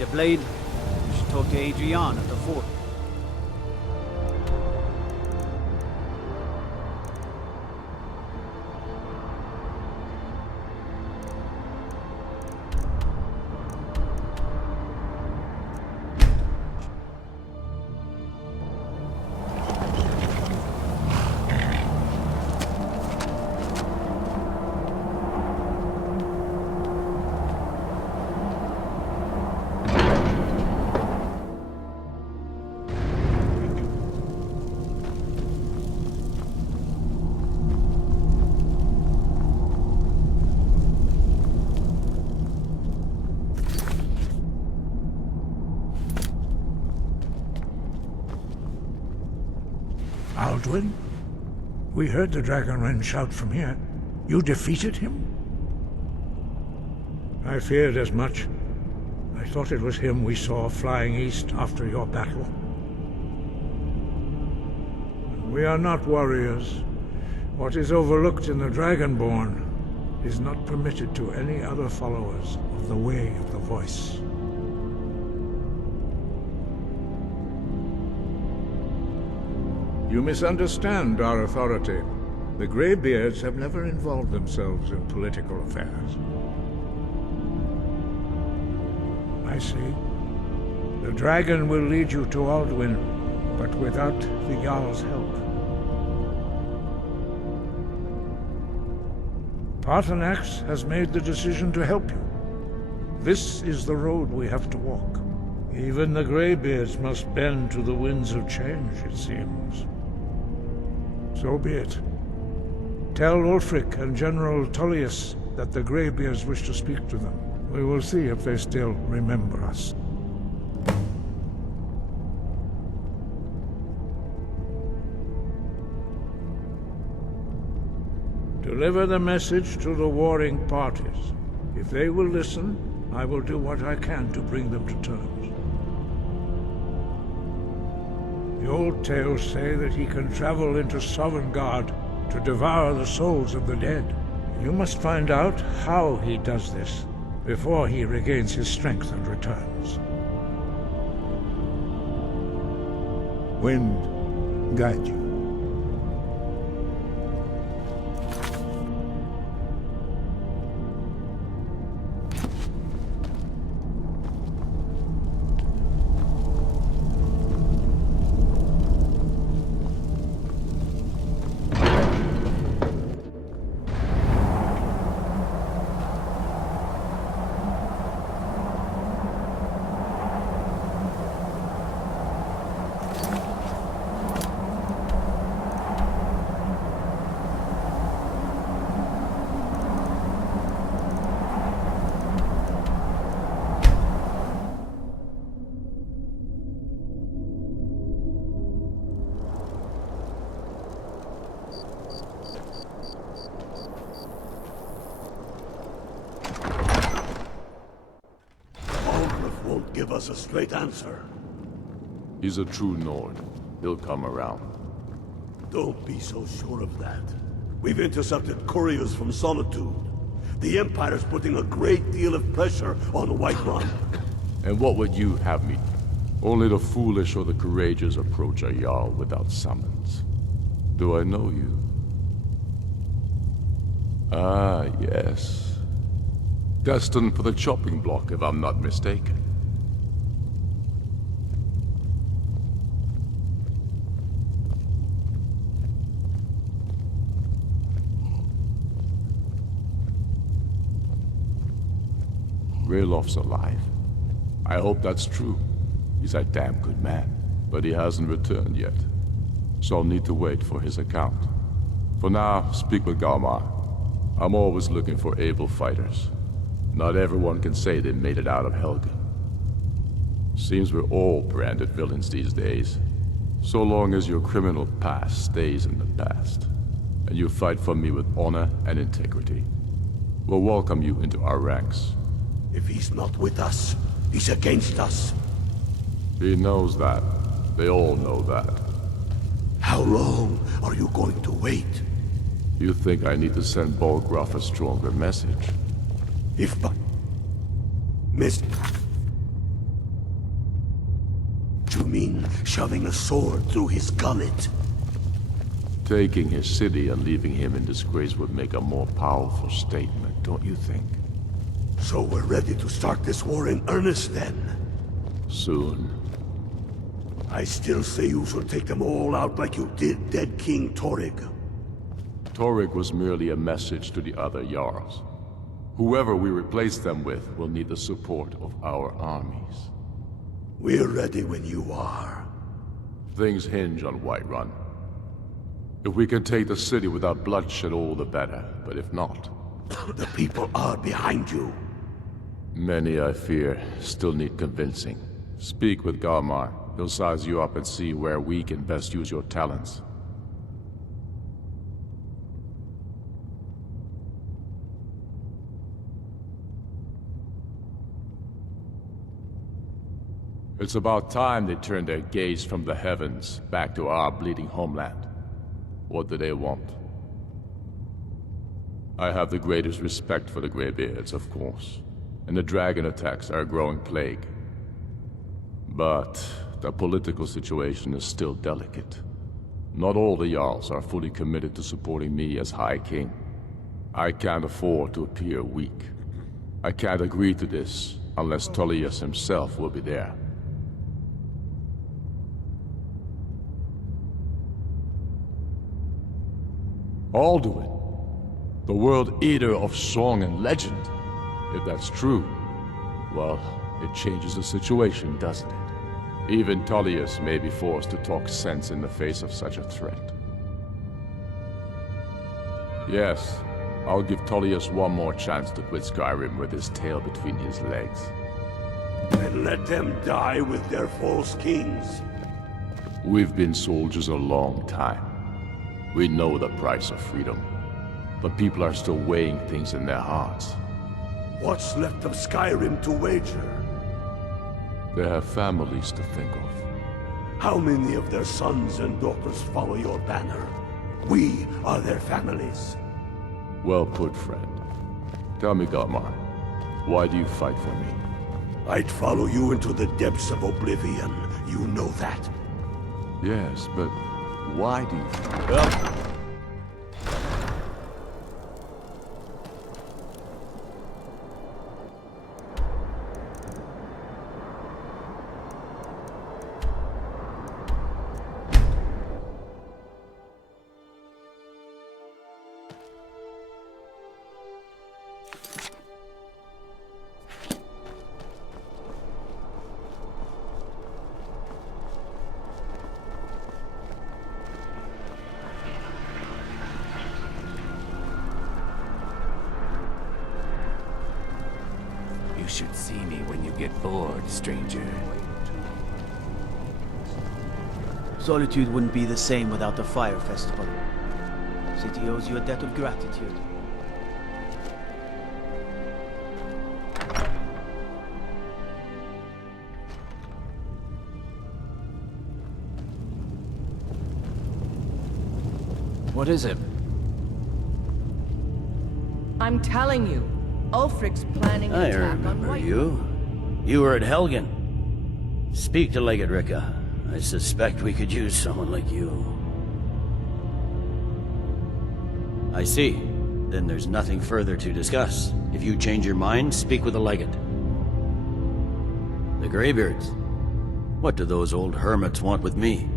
Need a blade? You should talk to Adrian at the fort. Alduin? We heard the Dragonborn shout from here. You defeated him? I feared as much. I thought it was him we saw flying east after your battle. We are not warriors. What is overlooked in the Dragonborn is not permitted to any other followers of the Way of the Voice. You misunderstand our authority. The Greybeards have never involved themselves in political affairs. I see. The dragon will lead you to Alduin, but without the Jarl's help. Paarthurnax has made the decision to help you. This is the road we have to walk. Even the Greybeards must bend to the winds of change, it seems. So be it. Tell Ulfric and General Tullius that the Greybeards wish to speak to them. We will see if they still remember us. Deliver the message to the warring parties. If they will listen, I will do what I can to bring them to terms. The old tales say that he can travel into Sovngarde to devour the souls of the dead. You must find out how he does this before he regains his strength and returns. Wind, guide you. Give us a straight answer. He's a true Nord. He'll come around. Don't be so sure of that. We've intercepted couriers from Solitude. The Empire's putting a great deal of pressure on Whiterun. And what would you have me? Only the foolish or the courageous approach a Jarl without summons. Do I know you? Ah, yes. Destined for the chopping block, if I'm not mistaken. Raylof's alive. I hope that's true. He's a damn good man, but he hasn't returned yet. So I'll need to wait for his account. For now, speak with Galmar. I'm always looking for able fighters. Not everyone can say they made it out of Helgen. Seems we're all branded villains these days. So long as your criminal past stays in the past, and you fight for me with honor and integrity, we'll welcome you into our ranks. If he's not with us, he's against us. He knows that. They all know that. How long are you going to wait? You think I need to send Bolgraf a stronger message? If by... Miss... mean shoving a sword through his gullet? Taking his city and leaving him in disgrace would make a more powerful statement, don't you think? So we're ready to start this war in earnest then? Soon. I still say you should take them all out like you did dead King Torrig. Torrig was merely a message to the other Jarls. Whoever we replace them with will need the support of our armies. We're ready when you are. Things hinge on Whiterun. If we can take the city without bloodshed, all the better. But if not... The people are behind you. Many, I fear, still need convincing. Speak with Galmar. He'll size you up and see where we can best use your talents. It's about time they turned their gaze from the heavens back to our bleeding homeland. What do they want? I have the greatest respect for the Greybeards, of course, and the dragon attacks are a growing plague. But the political situation is still delicate. Not all the Jarls are fully committed to supporting me as High King. I can't afford to appear weak. I can't agree to this unless Tullius himself will be there. Alduin, the world eater of song and legend. If that's true, well, it changes the situation, doesn't it? Even Tullius may be forced to talk sense in the face of such a threat. Yes, I'll give Tullius one more chance to quit Skyrim with his tail between his legs. And let them die with their false kings. We've been soldiers a long time. We know the price of freedom. But people are still weighing things in their hearts. What's left of Skyrim to wager? They have families to think of. How many of their sons and daughters follow your banner? We are their families. Well put, friend. Tell me, Galmar, why do you fight for me? I'd follow you into the depths of oblivion. You know that. Yes, but why do you fight? Well, You should see me when you get bored, stranger. Solitude wouldn't be the same without the Fire Festival. City owes you a debt of gratitude. What is it? I'm telling you, Ulfric's planning an I attack on remember White. you. You were at Helgen. Speak to Legate Ricka. I suspect we could use someone like you. I see. Then there's nothing further to discuss. If you change your mind, speak with the Legate. The Greybeards. What do those old hermits want with me?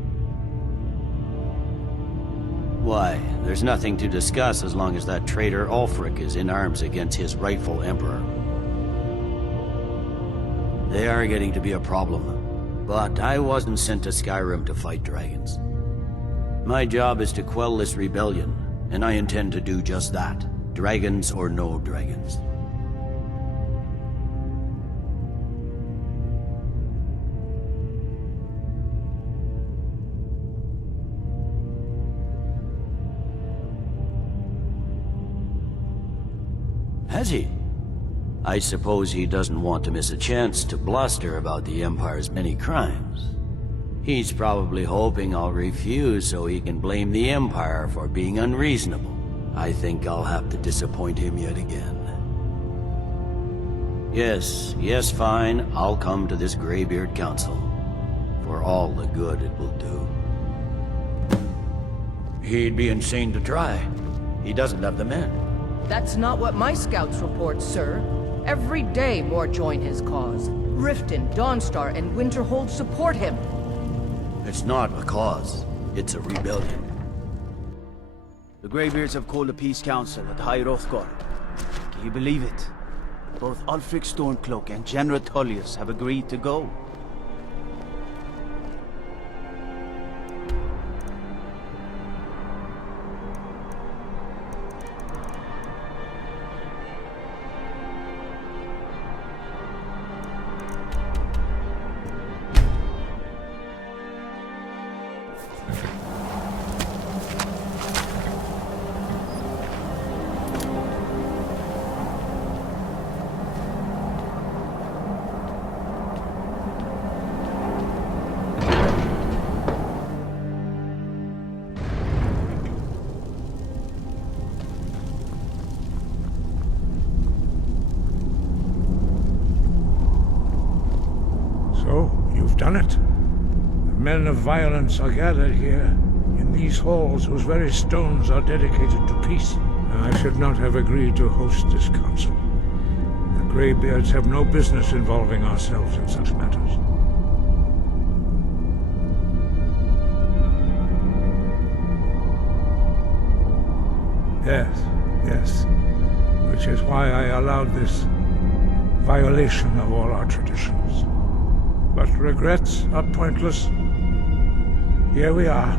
Why, there's nothing to discuss as long as that traitor Ulfric is in arms against his rightful emperor. They are getting to be a problem, but I wasn't sent to Skyrim to fight dragons. My job is to quell this rebellion, and I intend to do just that, dragons or no dragons. Has he? I suppose he doesn't want to miss a chance to bluster about the Empire's many crimes. He's probably hoping I'll refuse so he can blame the Empire for being unreasonable. I think I'll have to disappoint him yet again. Yes, fine, I'll come to this Greybeard Council. for all the good it will do. He'd be insane to try. He doesn't have the men. That's not what my scouts report, sir. Every day more join his cause. Riften, Dawnstar, and Winterhold support him. It's not a cause. It's a rebellion. The Greybeards have called a peace council at High Hrothgar. Can you believe it? Both Ulfric Stormcloak and General Tullius have agreed to go. So, you've done it. The men of violence are gathered here, in these halls whose very stones are dedicated to peace. And I should not have agreed to host this council. The Greybeards have no business involving ourselves in such matters. Yes. Which is why I allowed this violation of all our traditions. But regrets are pointless. Here we are.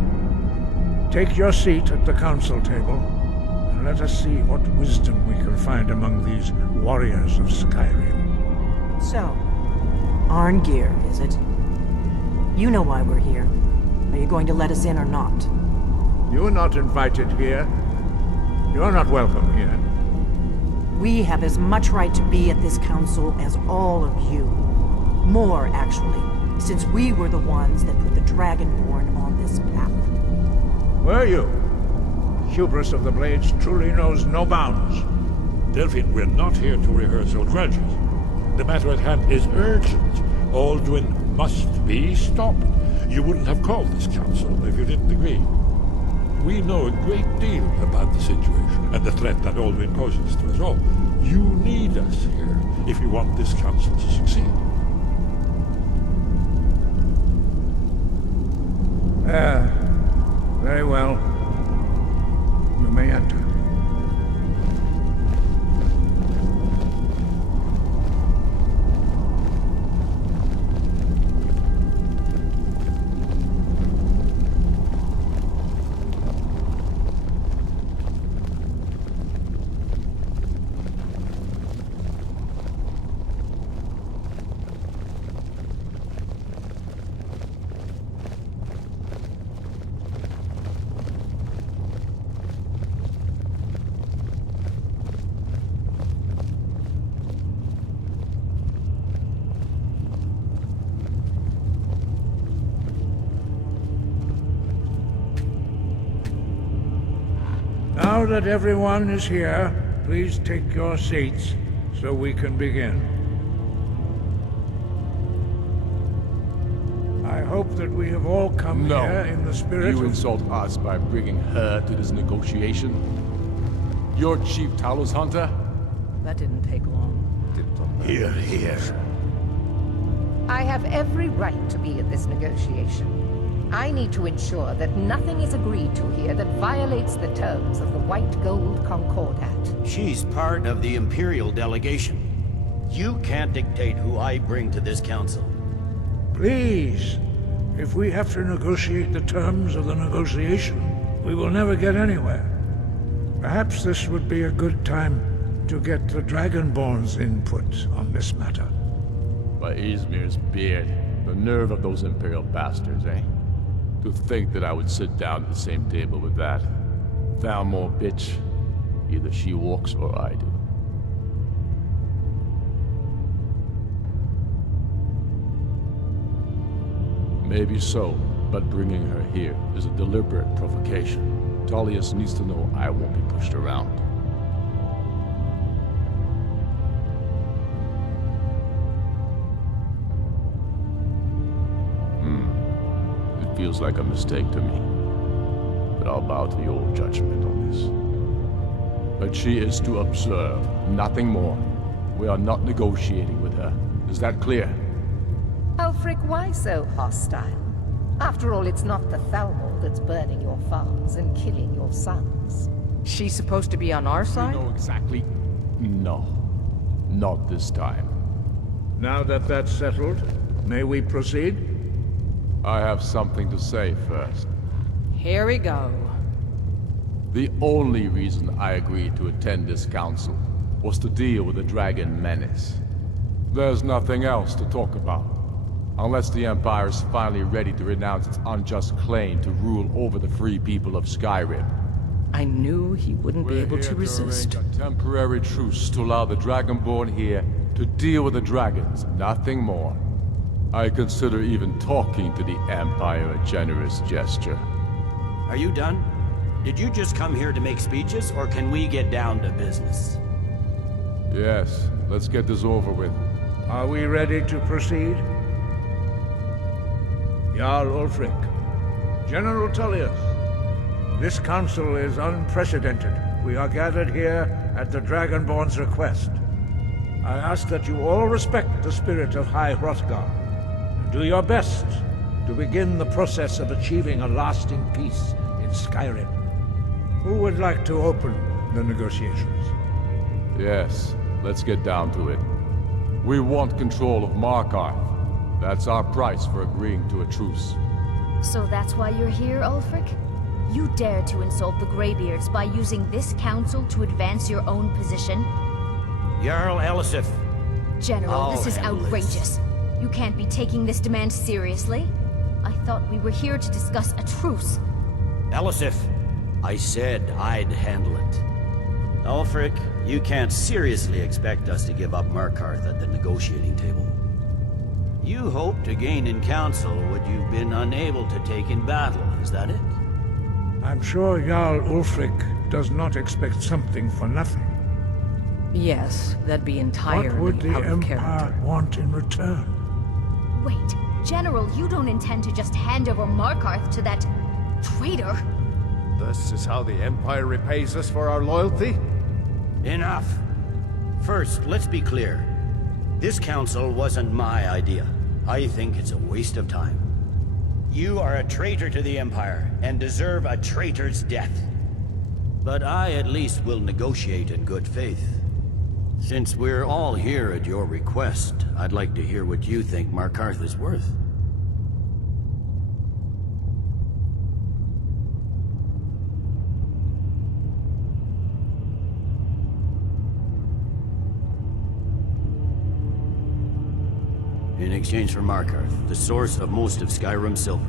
Take your seat at the council table, and let us see what wisdom we can find among these warriors of Skyrim. So, Arngeir, is it? You know why we're here. Are you going to let us in or not? You're not invited here. You're not welcome here. We have as much right to be at this council as all of you. More, actually, since we were the ones that put the Dragonborn on this path. Were you? Hubris of the Blades truly knows no bounds. Delphine, we're not here to rehearse old grudges. The matter at hand is urgent. Alduin must be stopped. You wouldn't have called this council if you didn't agree. We know a great deal about the situation and the threat that Alduin poses to us all. You need us here if you want this council to succeed. Very well. You may enter. Now that everyone is here, please take your seats so we can begin. I hope that we have all come here in the spirit You of... insult us by bringing her to this negotiation? You're Chief Talos Hunter? That didn't take long. Here, here. I have every right to be at this negotiation. I need to ensure that nothing is agreed to here that violates the terms of the White Gold Concordat. She's part of the Imperial delegation. You can't dictate who I bring to this council. Please, if we have to negotiate the terms of the negotiation, we will never get anywhere. Perhaps this would be a good time to get the Dragonborn's input on this matter. By Ysmir's beard, the nerve of those Imperial bastards, eh? To think that I would sit down at the same table with that. Thalmor bitch. Either she walks or I do. Maybe so, but bringing her here is a deliberate provocation. Tullius needs to know I won't be pushed around. feels like a mistake to me. But I'll bow to your judgment on this. But she is to observe, nothing more. We are not negotiating with her. Is that clear? Ulfric, why so hostile? After all, it's not the Thalmor that's burning your farms and killing your sons. She's supposed to be on our You side? know exactly... No. Not this time. Now that that's settled, may we proceed? I have something to say first. Here we go. The only reason I agreed to attend this council was to deal with the dragon menace. There's nothing else to talk about. Unless the Empire is finally ready to renounce its unjust claim to rule over the free people of Skyrim. I knew he wouldn't be We're able here to resist. arrange a temporary truce to allow the Dragonborn here to deal with the dragons, nothing more. I consider even talking to the Empire a generous gesture. Are you done? Did you just come here to make speeches, or can we get down to business? Yes, let's get this over with. Are we ready to proceed? Jarl Ulfric, General Tullius, this council is unprecedented. We are gathered here at the Dragonborn's request. I ask that you all respect the spirit of High Hrothgar, and do your best to begin the process of achieving a lasting peace in Skyrim. Who would like to open the negotiations? Yes, let's get down to it. We want control of Markarth. That's our price for agreeing to a truce. So that's why you're here, Ulfric? You dare to insult the Greybeards by using this council to advance your own position? Jarl Elisif. General, this is handle outrageous. You can't be taking this demand seriously. I thought we were here to discuss a truce. Elisif, I said I'd handle it. Ulfric, you can't seriously expect us to give up Markarth at the negotiating table. You hoped to gain in council what you've been unable to take in battle, is that it? I'm sure Jarl Ulfric does not expect something for nothing. Yes, that'd be entirely What would the out of Empire character. want in return? Wait, General, you don't intend to just hand over Markarth to that traitor? This is how the Empire repays us for our loyalty? Enough. First, let's be clear. This council wasn't my idea. I think it's a waste of time. You are a traitor to the Empire, and deserve a traitor's death. But I at least will negotiate in good faith. Since we're all here at your request, I'd like to hear what you think Markarth is worth. In exchange for Markarth, the source of most of Skyrim's silver.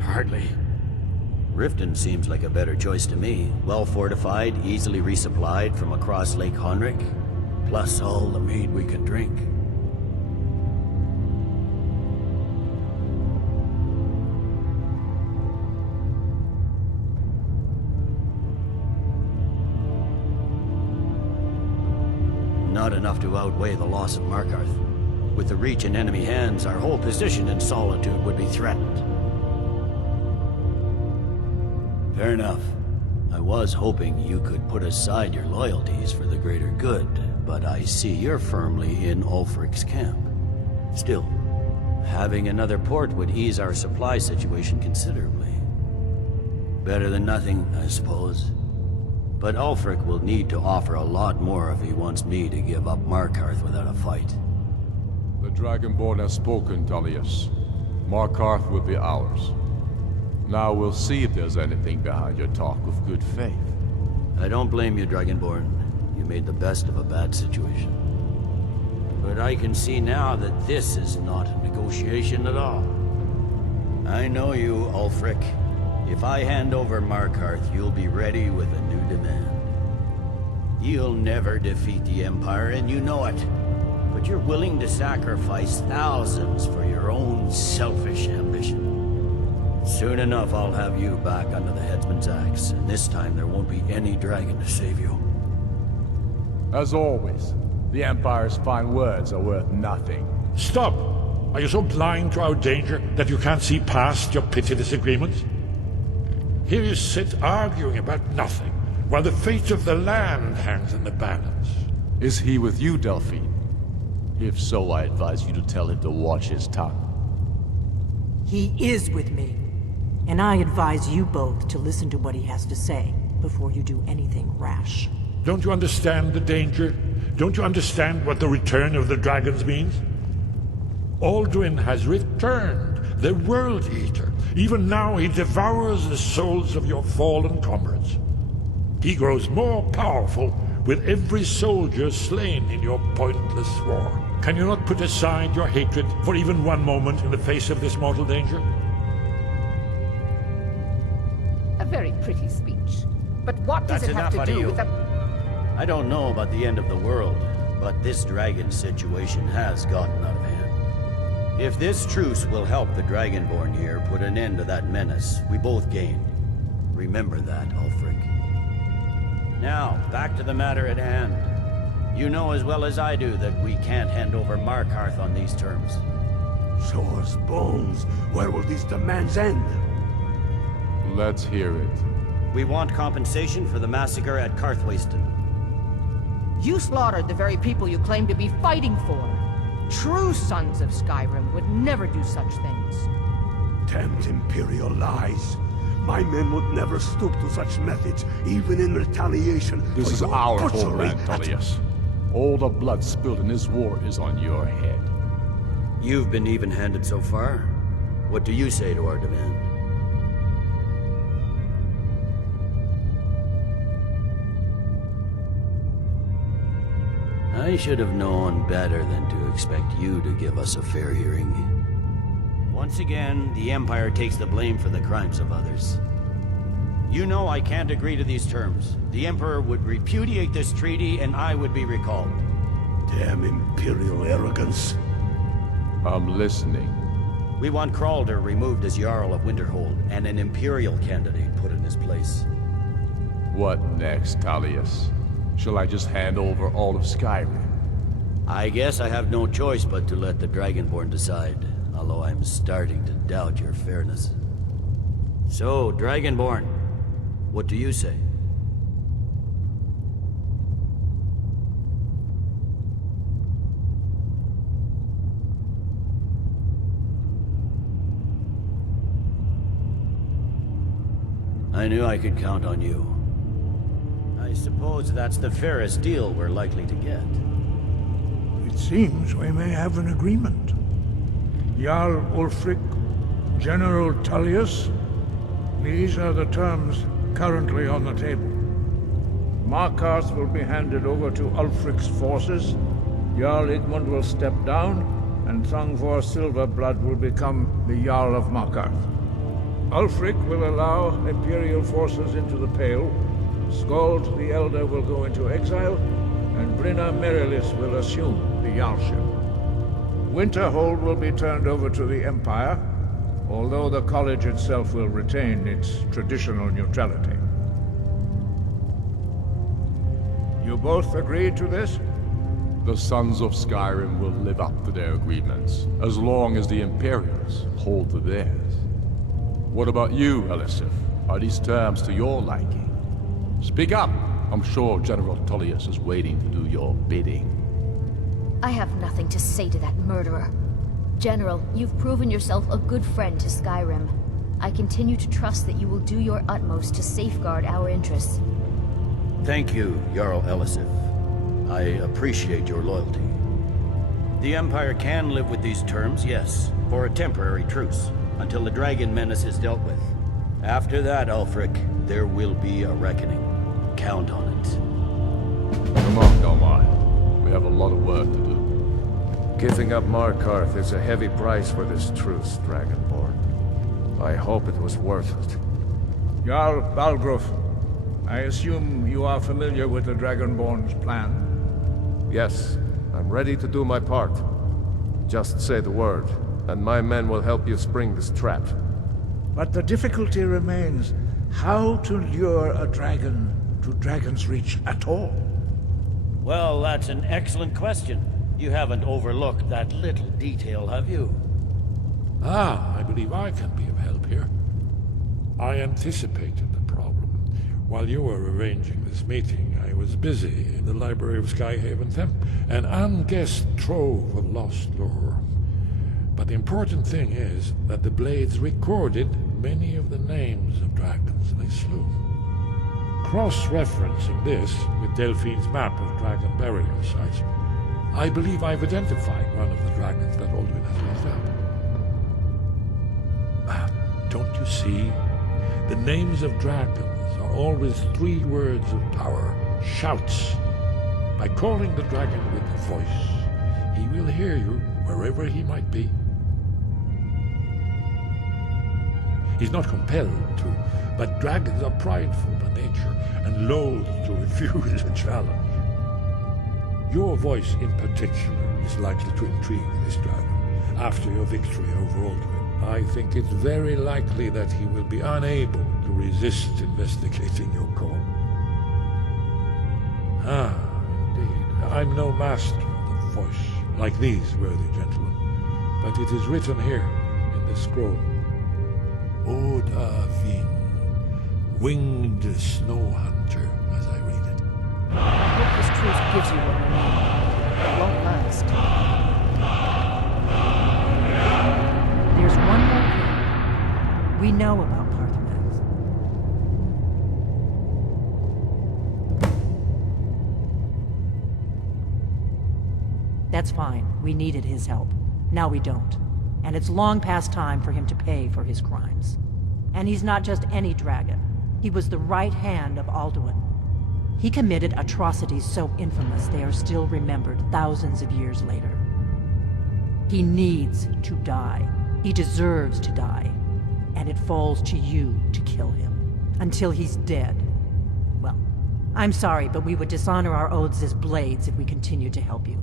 Hardly. Riften seems like a better choice to me. Well fortified, easily resupplied from across Lake Honric, plus all the mead we can drink. Not enough to outweigh the loss of Markarth. With the Reach in enemy hands, our whole position in Solitude would be threatened. Fair enough. I was hoping you could put aside your loyalties for the greater good, but I see you're firmly in Ulfric's camp. Still, having another port would ease our supply situation considerably. Better than nothing, I suppose. But Ulfric will need to offer a lot more if he wants me to give up Markarth without a fight. The Dragonborn has spoken, Tullius. Markarth will be ours. Now we'll see if there's anything behind your talk of good faith. I don't blame you, Dragonborn. You made the best of a bad situation. But I can see now that this is not a negotiation at all. I know you, Ulfric. If I hand over Markarth, you'll be ready with a new demand. You'll never defeat the Empire, and you know it. But you're willing to sacrifice thousands for your own selfish ambition. Soon enough, I'll have you back under the headsman's axe, and this time there won't be any dragon to save you. As always, the Empire's fine words are worth nothing. Stop! Are you so blind to our danger that you can't see past your petty disagreements? Here you sit arguing about nothing, while the fate of the land hangs in the balance. Is he with you, Delphine? If so, I advise you to tell him to watch his tongue. He is with me. And I advise you both to listen to what he has to say before you do anything rash. Don't you understand the danger? Don't you understand what the return of the dragons means? Alduin has returned, the World Eater. Even now he devours the souls of your fallen comrades. He grows more powerful with every soldier slain in your pointless war. Can you not put aside your hatred for even one moment in the face of this mortal danger? A very pretty speech. But what does it have to do with the... I don't know about the end of the world, but this dragon situation has gotten out of hand. If this truce will help the Dragonborn here put an end to that menace, we both gain. Remember that, Ulfric. Now, back to the matter at hand. You know as well as I do that we can't hand over Markarth on these terms. Show us bones. Where will these demands end? Let's hear it. We want compensation for the massacre at Karthwasten. You slaughtered the very people you claim to be fighting for. True sons of Skyrim would never do such things. Damned Imperial lies. My men would never stoop to such methods, even in retaliation. This for is your our butchery homeland, Tullius. All the blood spilled in this war is on your head. You've been even-handed so far. What do you say to our demand? I should have known better than to expect you to give us a fair hearing. Once again, the Empire takes the blame for the crimes of others. You know I can't agree to these terms. The Emperor would repudiate this treaty and I would be recalled. Damn Imperial arrogance. I'm listening. We want Kralder removed as Jarl of Winterhold and an Imperial candidate put in his place. What next, Tullius? Shall I just hand over all of Skyrim? I guess I have no choice but to let the Dragonborn decide, although I'm starting to doubt your fairness. So, Dragonborn, what do you say? I knew I could count on you. I suppose that's the fairest deal we're likely to get. It seems we may have an agreement. Jarl Ulfric, General Tullius, these are the terms currently on the table. Markarth will be handed over to Ulfric's forces, Jarl Igmund will step down, and Thungvor Silverblood will become the Jarl of Markarth. Ulfric will allow Imperial forces into the Pale, Skald the Elder will go into exile, and Brynna Merilis will assume the Jarlship. Winterhold will be turned over to the Empire, although the College itself will retain its traditional neutrality. You both agreed to this? The Sons of Skyrim will live up to their agreements, as long as the Imperials hold to theirs. What about you, Elisif? Are these terms to your liking? Speak up! I'm sure General Tullius is waiting to do your bidding. I have nothing to say to that murderer. General, you've proven yourself a good friend to Skyrim. I continue to trust that you will do your utmost to safeguard our interests. Thank you, Jarl Elisif. I appreciate your loyalty. The Empire can live with these terms, yes, for a temporary truce, until the dragon menace is dealt with. After that, Ulfric, there will be a reckoning. Count on it. Come on, Dalmai. We have a lot of work to do. Giving up Markarth is a heavy price for this truce, Dragonborn. I hope it was worth it. Jarl Balgruuf, I assume you are familiar with the Dragonborn's plan? Yes, I'm ready to do my part. Just say the word, and my men will help you spring this trap. But the difficulty remains how to lure a dragon to Dragon's Reach at all. Well, that's an excellent question. You haven't overlooked that little detail, have you? Ah, I believe I can be of help here. I anticipated the problem. While you were arranging this meeting, I was busy in the library of Skyhaven Temp, an unguessed trove of lost lore. But the important thing is that the Blades recorded many of the names of dragons they slew. Cross-referencing this with Delphine's map of dragon burial sites, I believe I've identified one of the dragons that Alduin has left out. Don't you see? The names of dragons are always 3 words of power, shouts. By calling the dragon with a voice, he will hear you wherever he might be. He's not compelled to, but dragons are prideful by nature and loath to refuse a challenge. Your voice in particular is likely to intrigue this dragon after your victory over Alduin. I think it's very likely that he will be unable to resist investigating your call. Ah, indeed. I'm no master of the voice, like these worthy gentlemen, but it is written here in the scroll. Odavin, winged snow hunter, as I read it. I hope this truth gives you what you need. It won't last. There's one more thing. We know about Parthenax. That's fine. We needed his help. Now we don't. And it's long past time for him to pay for his crimes. And he's not just any dragon. He was the right hand of Alduin. He committed atrocities so infamous they are still remembered thousands of years later. He needs to die. He deserves to die. And it falls to you to kill him. Until he's dead. Well, I'm sorry, but we would dishonor our oaths as Blades if we continued to help you.